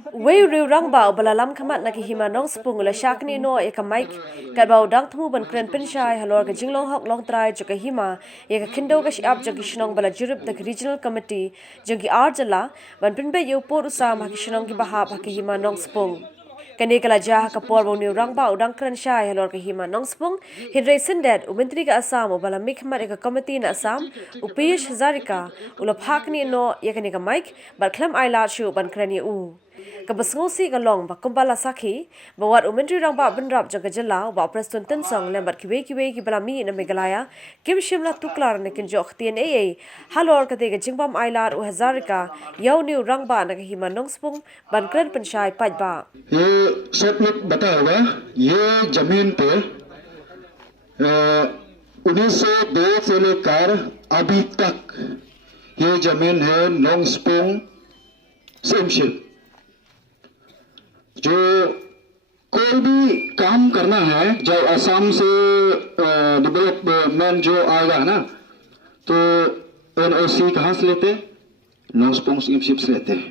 Wei riu rang ba balalam khamat na ki hima nong spung la shakni no eka mic ka ba dang thmu ban kren pin shai halor ka jinglong hok long trai jo ka hima eka khindo ka shap jo ki shnong bala jurup the regional committee jo ki arjala ban pin be yo por usa ma ki shnong ki baha ba ki hima nong spung kani kala jah ka por bo niu rang ba udang kren shai halor ka hima nong spung hidre sindet umintri ka asam bala mik mat eka committee na asam upish hazarika ula phakni no yakani ka mic ba khlam aila shu ban kren ye u kabasngosi galong ba kumbala sakhi bawat umentri rang ba benrap jaga jela ba preston tensong lembat kiwe ki balami na megalaya kim shimla tuklar ne kin jok tien e halor ka te ga jingbam ailar u hazarika yaw new rang ba na hi manong spung ban kren panchai paj ba ये सब लोग बता होगा ये जमीन पे 1902 से लेकर अभी तक ये जमीन है नोंगस्पुंग सेमशिप जो कोई भी काम करना है जब असम से डेवलपमेंट जो आएगा ना तो एनओसी कहाँ से लेते नोंगस्पुंग सेमशिप से लेते हैं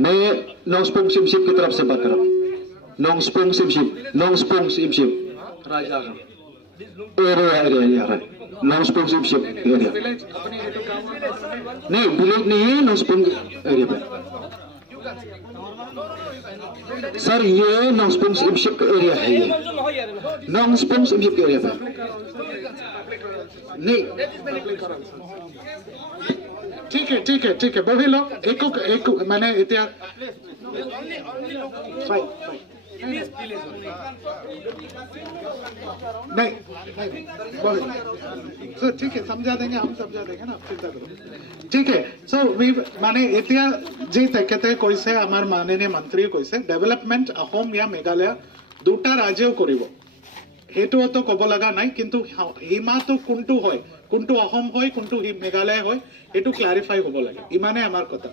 मैं नोंगस्पुंग सिमशिप की तरफ से बात कर रहा हूँ नोंगस्पुंग सिमशिप राजा एरिया नोंगस्पुंग सिमशिप एरिया नहीं विलेज नहीं है नोंगस्पुंग एरिया पे सर ये नोंगस्पुंग सिमशिप एरिया है ये नोंगस्पुंग सिमशिप एरिया पे नहीं ठीक है बढ़ी लो एक मैंने इतिहास नहीं सर ठीक है समझा देंगे हम समझा देंगे ना आप चिंता करो ठीक है सो माने इतिहास जी कहते कोई से हमारे माननीय मंत्री कोई से डेवलपमेंट अहोम या मेघालय दुटा राज्य करिब हेतु तो कब लगा नहीं किंतु हिमा तो कुंटू अहोम कोनटू मेघालय एटू क्लारिफाई हब लगे इमाने आमार कथा।